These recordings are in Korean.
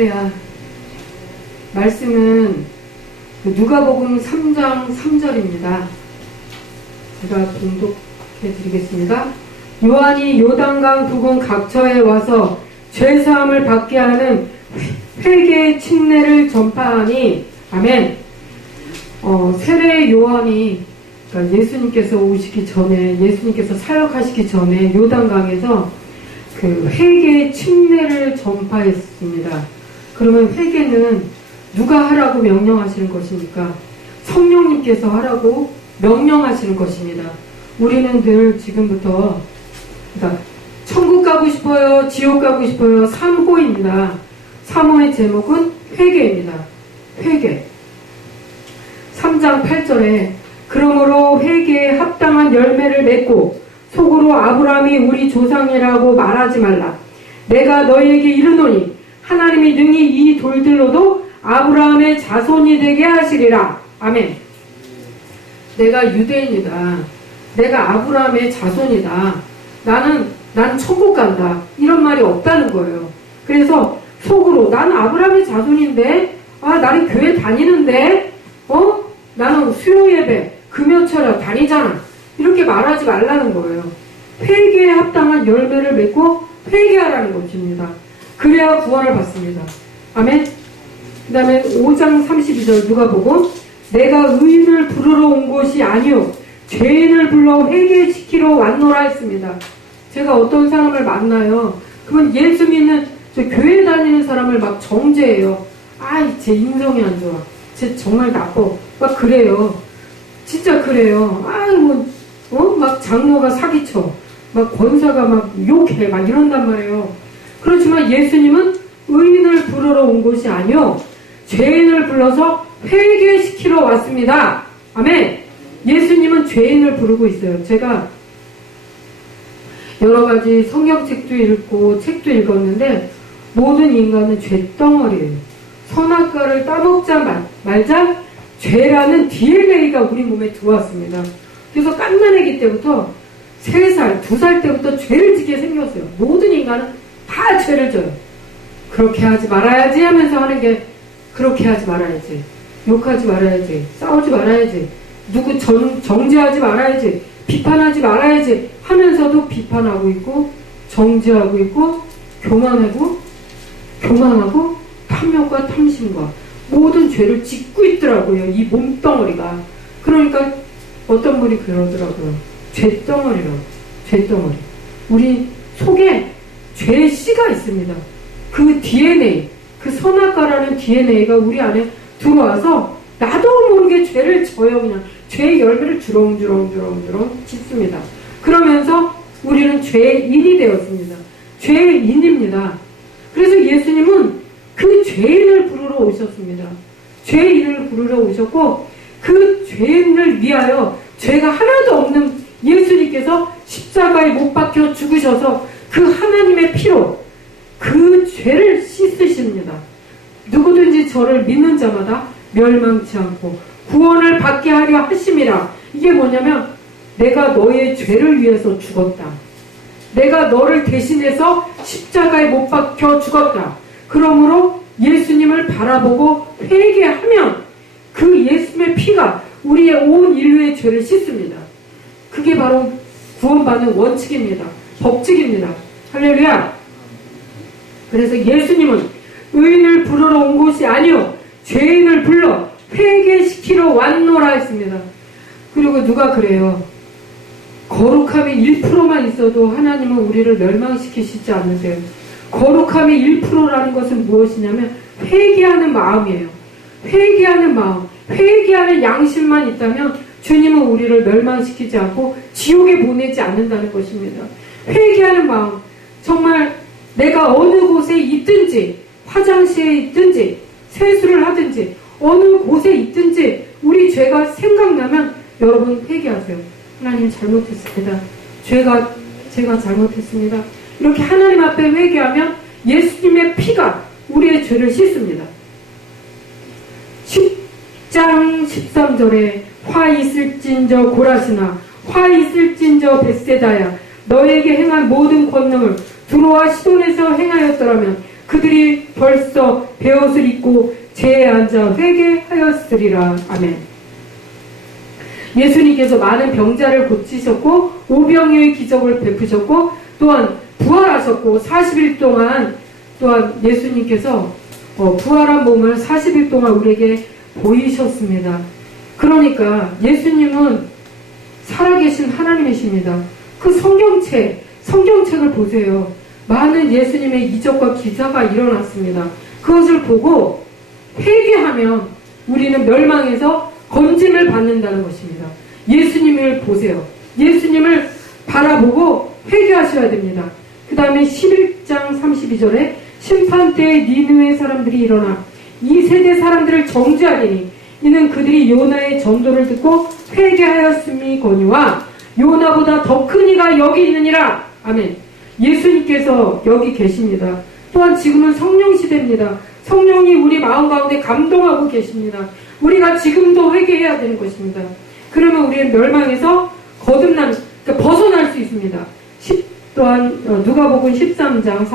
할렐루야. 말씀은 누가복음 3장 3절입니다. 제가 봉독해 드리겠습니다. 요한이 요단강 부근 각처에 와서 죄사함을 받게 하는 회개의 칙례를 전파하니 아멘. 세례 요한이 그러니까 예수님께서 오시기 전에 예수님께서 사역하시기 전에 요단강에서 그 회개의 칙례를 전파했습니다. 그러면 회개는 누가 하라고 명령하시는 것입니까? 성령님께서 하라고 명령하시는 것입니다. 우리는 늘 지금부터 그러니까 천국 가고 싶어요, 지옥 가고 싶어요, 3호입니다. 3호의 제목은 회개입니다. 회개. 3장 8절에 그러므로 회개에 합당한 열매를 맺고 속으로 아브라함이 우리 조상이라고 말하지 말라. 내가 너희에게 이르노니 하나님이 능히 이 돌들로도 아브라함의 자손이 되게 하시리라. 아멘. 내가 유대인이다. 내가 아브라함의 자손이다. 난 천국 간다. 이런 말이 없다는 거예요. 그래서 속으로 나는 아브라함의 자손인데 나는 교회 다니는데 나는 수요 예배 금요철야 다니잖아. 이렇게 말하지 말라는 거예요. 회개에 합당한 열매를 맺고 회개하라는 것입니다. 그래야 구원을 받습니다. 아멘. 그 다음에 5장 32절 누가복음 내가 의인을 부르러 온 것이 아니요 죄인을 불러 회개시키러 왔노라 했습니다. 제가 어떤 사람을 만나요. 그러면 예수 믿는 저 교회 다니는 사람을 막 정죄해요. 쟤 인성이 안 좋아. 쟤 정말 나빠. 막 그래요. 진짜 그래요. 막 장로가 사기쳐. 막 권사가 막 욕해. 막 이런단 말이에요. 그렇지만 예수님은 의인을 부르러 온 것이 아니요 죄인을 불러서 회개시키러 왔습니다. 아멘. 예수님은 죄인을 부르고 있어요. 제가 여러 가지 성경책도 읽고 책도 읽었는데 모든 인간은 죄덩어리예요. 선악과를 따먹자 말자 죄라는 DNA가 우리 몸에 들어왔습니다. 그래서 갓난아기 때부터 3살, 2살 때부터 죄를 짓게 생겼어요. 모든 인간은 다 죄를 져요. 그렇게 하지 말아야지 하면서 하는 게 그렇게 하지 말아야지. 욕하지 말아야지. 싸우지 말아야지. 누구 정죄하지 말아야지. 비판하지 말아야지 하면서도 비판하고 있고 정죄하고 있고 교만하고 탐욕과 탐심과 모든 죄를 짓고 있더라고요. 이 몸덩어리가. 그러니까 어떤 분이 그러더라고요. 죄덩어리라고. 죄덩어리. 우리 속에 죄씨가 있습니다. 그 DNA, 그 선악과라는 DNA가 우리 안에 들어와서 나도 모르게 죄를 져요. 그냥 죄의 열매를 주렁주렁 짓습니다. 그러면서 우리는 죄인이 되었습니다. 죄인입니다. 그래서 예수님은 그 죄인을 부르러 오셨습니다. 죄인을 부르러 오셨고 그 죄인을 위하여 죄가 하나도 없는 예수님께서 십자가에 못 박혀 죽으셔서 그 하나님의 피로 그 죄를 씻으십니다. 누구든지 저를 믿는 자마다 멸망치 않고 구원을 받게 하려 하심이라. 이게 뭐냐면 내가 너의 죄를 위해서 죽었다. 내가 너를 대신해서 십자가에 못 박혀 죽었다. 그러므로 예수님을 바라보고 회개하면 그 예수님의 피가 우리의 온 인류의 죄를 씻습니다. 그게 바로 구원받는 원칙입니다. 법칙입니다. 할렐루야. 그래서 예수님은 의인을 부르러 온 것이 아니요 죄인을 불러 회개시키러 왔노라 했습니다. 그리고 누가 그래요. 거룩함이 1%만 있어도 하나님은 우리를 멸망시키시지 않는데요. 거룩함이 1%라는 것은 무엇이냐면 회개하는 마음이에요. 회개하는 마음, 회개하는 양심만 있다면 주님은 우리를 멸망시키지 않고 지옥에 보내지 않는다는 것입니다. 회개하는 마음, 정말 내가 어느 곳에 있든지 화장실에 있든지 세수를 하든지 어느 곳에 있든지 우리 죄가 생각나면 여러분 회개하세요. 하나님 잘못했습니다. 제가 잘못했습니다. 이렇게 하나님 앞에 회개하면 예수님의 피가 우리의 죄를 씻습니다. 10장 13절에 화 있을진저 고라시나 화 있을진저 벳세다야 너에게 행한 모든 권능을 두로와 시돈에서 행하였더라면 그들이 벌써 베옷을 입고 제에 앉아 회개하였으리라. 아멘. 예수님께서 많은 병자를 고치셨고 오병이의 기적을 베푸셨고 또한 부활하셨고 40일 동안 또한 예수님께서 부활한 몸을 40일 동안 우리에게 보이셨습니다. 그러니까 예수님은 살아계신 하나님이십니다. 그 성경책을 보세요. 많은 예수님의 이적과 기사가 일어났습니다. 그것을 보고 회개하면 우리는 멸망에서 건짐을 받는다는 것입니다. 예수님을 보세요. 예수님을 바라보고 회개하셔야 됩니다. 그 다음에 11장 32절에 심판 때에 니느웨 사람들이 일어나 이 세대 사람들을 정죄하리니 이는 그들이 요나의 전도를 듣고 회개하였음이거니와 요나보다 더 큰 이가 여기 있느니라. 아멘. 예수님께서 여기 계십니다. 또한 지금은 성령 시대입니다. 성령이 우리 마음 가운데 감동하고 계십니다. 우리가 지금도 회개해야 되는 것입니다. 그러면 우리는 멸망에서 거듭난, 그러니까 벗어날 수 있습니다. 또한 누가복음 13장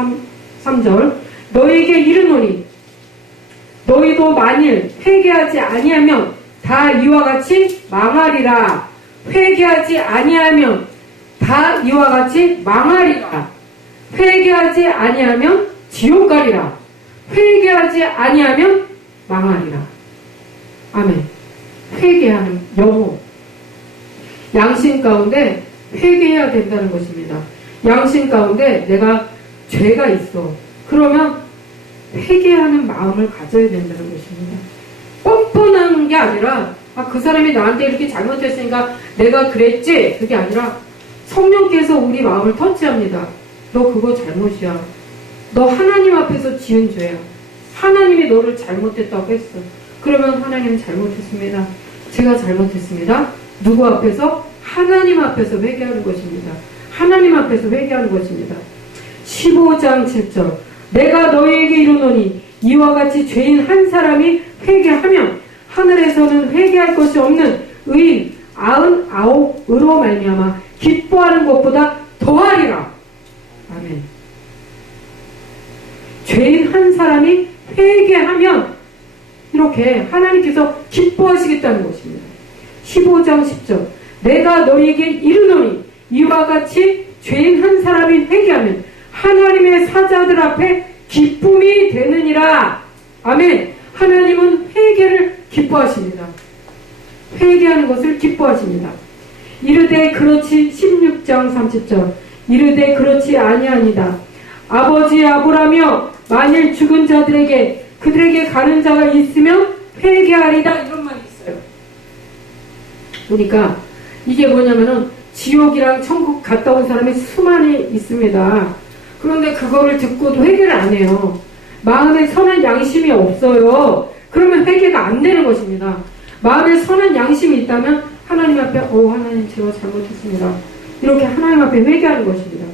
3절 너에게 이르노니 너희도 만일 회개하지 아니하면 다 이와 같이 망하리라. 회개하지 아니하면 다 이와 같이 망하리라. 회개하지 아니하면 지옥 가리라. 회개하지 아니하면 망하리라. 아멘. 회개하는 영혼. 양심 가운데 회개해야 된다는 것입니다. 양심 가운데 내가 죄가 있어. 그러면 회개하는 마음을 가져야 된다는 것입니다. 뻔뻔한 게 아니라 그 사람이 나한테 이렇게 잘못했으니까 내가 그랬지. 그게 아니라 성령께서 우리 마음을 터치합니다. 너 그거 잘못이야. 너 하나님 앞에서 지은 죄야. 하나님이 너를 잘못했다고 했어. 그러면 하나님은 잘못했습니다. 제가 잘못했습니다. 누구 앞에서? 하나님 앞에서 회개하는 것입니다. 하나님 앞에서 회개하는 것입니다. 15장 7절 내가 너희에게 이르노니 이와 같이 죄인 한 사람이 회개하면 하늘에서는 회개할 것이 없는 의인 99으로 말미암아 기뻐하는 것보다 더하리라. 아멘. 죄인 한 사람이 회개하면 이렇게 하나님께서 기뻐하시겠다는 것입니다. 15장 10절 내가 너희에게 이르노니 이와 같이 죄인 한 사람이 회개하면 하나님의 사자들 앞에 기쁨이 되느니라. 아멘. 하나님은 회개를 기뻐하십니다. 회개하는 것을 기뻐하십니다. 이르되 그렇지 16장 30절 이르되 그렇지 아니하니다. 아버지 아부라며 만일 죽은 자들에게 그들에게 가는 자가 있으면 회개하리다. 이런 말이 있어요. 그러니까 이게 뭐냐면은 지옥이랑 천국 갔다 온 사람이 수많이 있습니다. 그런데 그거를 듣고도 회개를 안 해요. 마음에 선한 양심이 없어요. 그러면 회개가 안 되는 것입니다. 마음에 선한 양심이 있다면 하나님 앞에 하나님 제가 잘못했습니다. 이렇게 하나님 앞에 회개하는 것입니다.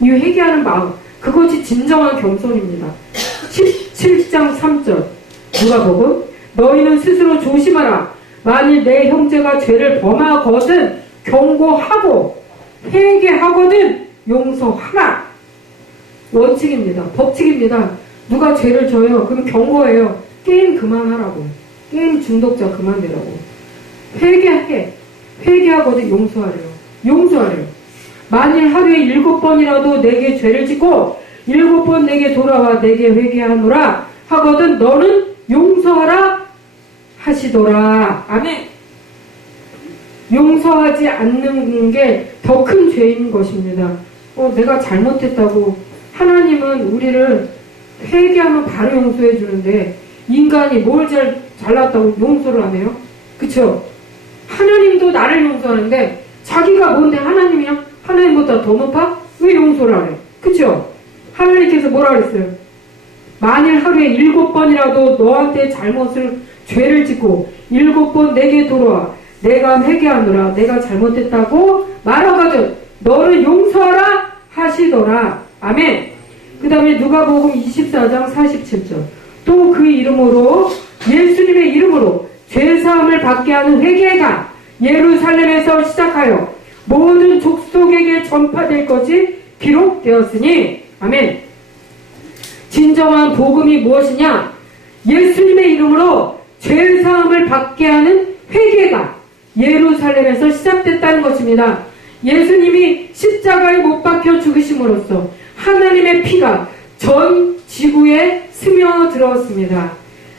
이 회개하는 마음 그것이 진정한 겸손입니다. 17장 3절 누가복음 너희는 스스로 조심하라. 만일 내 형제가 죄를 범하거든 경고하고 회개하거든 용서하라. 원칙입니다. 법칙입니다. 누가 죄를 져요. 그럼 경고해요. 게임 그만하라고. 게임 중독자 그만되라고. 회개하거든 용서하래요. 만일 하루에 7번이라도 내게 죄를 짓고 7번 내게 돌아와 내게 회개하노라 하거든 너는 용서하라 하시더라. 아멘. 용서하지 않는 게 더 큰 죄인 것입니다. 내가 잘못했다고 하나님은 우리를 회개하면 바로 용서해 주는데 인간이 뭘 잘났다고 용서를 안 해요? 그쵸? 하나님도 나를 용서하는데 자기가 뭔데 하나님이야? 하나님보다 더 높아? 왜 용서를 안 해? 그쵸? 하나님께서 뭐라 그랬어요? 만일 하루에 7번이라도 너한테 죄를 짓고 7번 내게 돌아와 내가 회개하노라 내가 잘못했다고 말하거든 너를 용서하라 하시더라. 아멘. 그 다음에 누가복음 24장 47절 또 그 이름으로 예수님의 이름으로 죄사함을 받게 하는 회개가 예루살렘에서 시작하여 모든 족속에게 전파될 것이 기록되었으니 아멘. 진정한 복음이 무엇이냐? 예수님의 이름으로 죄사함을 받게 하는 회개가 예루살렘에서 시작됐다는 것입니다. 예수님이 십자가에 못 박혀 죽으심으로써 하나님의 피가 전 지구에 스며들었습니다.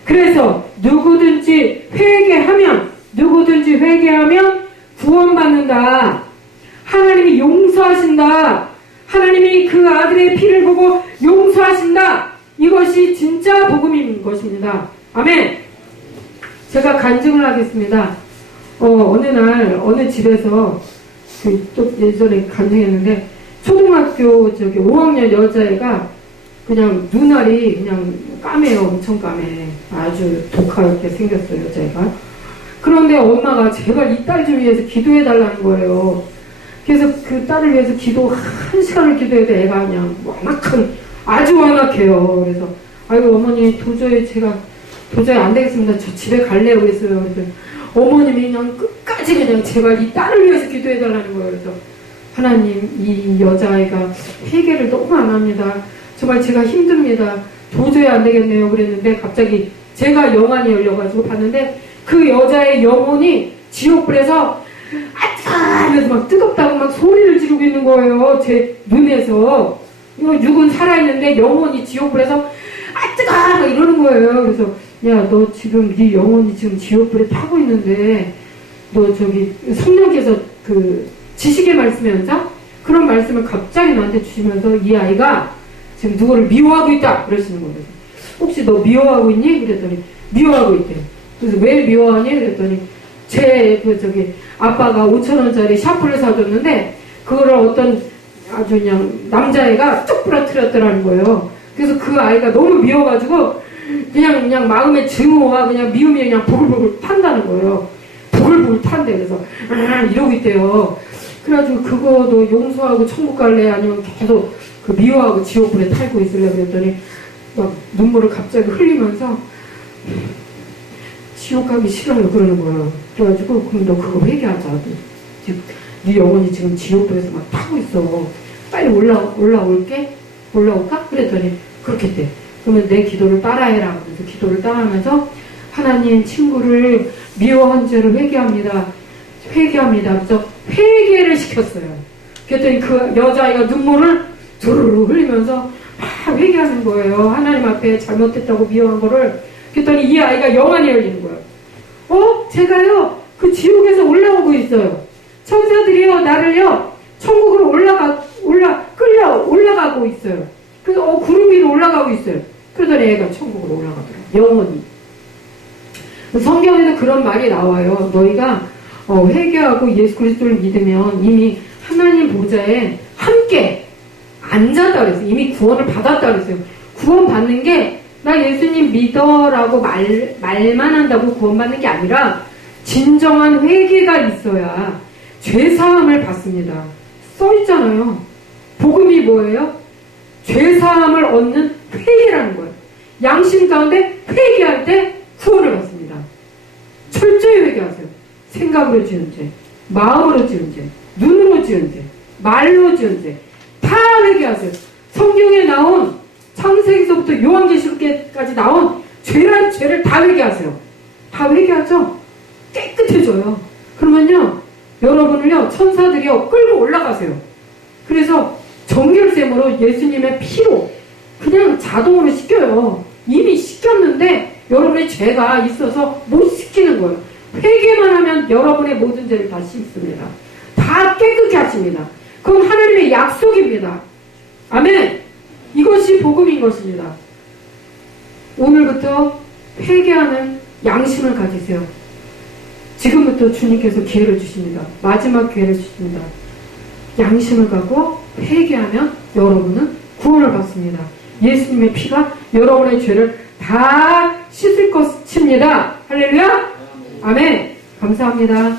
그래서 누구든지 회개하면 구원받는다. 하나님이 용서하신다. 하나님이 그 아들의 피를 보고 용서하신다. 이것이 진짜 복음인 것입니다. 아멘. 제가 간증을 하겠습니다. 어느 날 어느 집에서 또 예전에 간증했는데 초등학교 5학년 여자애가 그냥 눈알이 그냥 까매요. 엄청 까매. 아주 독하게 생겼어요, 여자애가. 그런데 엄마가 제발 이 딸 좀 위해서 기도해달라는 거예요. 그래서 그 딸을 위해서 기도 1시간을 기도해도 애가 그냥 아주 완악해요. 그래서 아이고 어머니 제가 도저히 안 되겠습니다. 저 집에 갈래요. 그랬어요. 그래서 어머님이 그냥 끝까지 그냥 제발 이 딸을 위해서 기도해달라는 거예요. 그래서 하나님, 이 여자아이가 회개를 너무 안 합니다. 정말 제가 힘듭니다. 도저히 안 되겠네요. 그랬는데 갑자기 제가 영안이 열려가지고 봤는데 그 여자의 영혼이 지옥불에서 아차 하면서 막 뜨겁다고 막 소리를 지르고 있는 거예요. 제 눈에서. 이거 육은 살아있는데 영혼이 지옥불에서 아 뜨거! 막 이러는 거예요. 그래서 야, 너 지금 네 영혼이 지금 지옥불에 타고 있는데 너 성령께서 지식의 말씀이면서 그런 말씀을 갑자기 나한테 주시면서 이 아이가 지금 누구를 미워하고 있다 그러시는 거예요. 혹시 너 미워하고 있니? 그랬더니 미워하고 있대. 그래서 왜 미워하니? 그랬더니 아빠가 5,000원짜리 샤프를 사줬는데 그거를 어떤 아주 그냥 남자애가 쭉 부러뜨렸더라는 거예요. 그래서 그 아이가 너무 미워가지고 그냥 마음의 증오와 그냥 미움이 그냥 부글부글 탄다는 거예요. 부글부글 탄대. 그래서 이러고 있대요. 그래가지고 그거도 용서하고 천국 갈래? 아니면 계속 미워하고 지옥불에 탈고 있을래? 그랬더니 막 눈물을 갑자기 흘리면서 지옥 가기 싫어요. 그러는 거예요. 그래가지고 그럼 너 그거 회개하자. 네 영혼이 지금 지옥불에서 막 타고 있어. 빨리 올라올까? 그랬더니 그렇겠대. 그러면 내 기도를 따라해라. 그래서 기도를 따라하면서 하나님 친구를 미워한 죄를 회개합니다. 그래서 회개를 시켰어요. 그랬더니 그 여자아이가 눈물을 두루루 흘리면서 막 회개하는 거예요. 하나님 앞에 잘못했다고 미워한 거를. 그랬더니 이 아이가 영안이 열리는 거예요. 제가요 그 지옥에서 올라오고 있어요. 천사들이요 나를요 천국으로 올라가고 있어요. 그래서 구름 위로 올라가고 있어요. 그러더니 애가 천국으로 올라가더라고요. 영원히. 성경에도 그런 말이 나와요. 너희가 회개하고 예수 그리스도를 믿으면 이미 하나님 보좌에 함께 앉았다 그랬어요. 이미 구원을 받았다 그랬어요. 구원 받는 게 나 예수님 믿어라고 말만 한다고 구원받는 게 아니라 진정한 회개가 있어야 죄사함을 받습니다. 써있잖아요. 복음이 뭐예요? 죄사함을 얻는 회개라는 거예요. 양심 가운데 회개할 때 구원을 받습니다. 철저히 회개하세요. 생각으로 지은 죄, 마음으로 지은 죄, 눈으로 지은 죄, 말로 지은 죄 다 회개하세요. 성경에 나온 창세기서부터 요한계시록까지 나온 죄란 죄를 다 회개하세요. 다 회개하죠? 깨끗해져요. 그러면요 여러분을요 천사들이요 끌고 올라가세요. 그래서 정결샘으로 예수님의 피로 그냥 자동으로 씻겨요. 이미 씻겼는데 여러분의 죄가 있어서 못 씻기는 거예요. 회개만 하면 여러분의 모든 죄를 다 씻습니다. 다 깨끗게 하십니다. 그건 하나님의 약속입니다. 아멘. 이것이 복음인 것입니다. 오늘부터 회개하는 양심을 가지세요. 지금부터 주님께서 기회를 주십니다. 마지막 기회를 주십니다. 양심을 갖고 회개하면 여러분은 구원을 받습니다. 예수님의 피가 여러분의 죄를 다 씻을 것입니다. 할렐루야. 아멘. 감사합니다.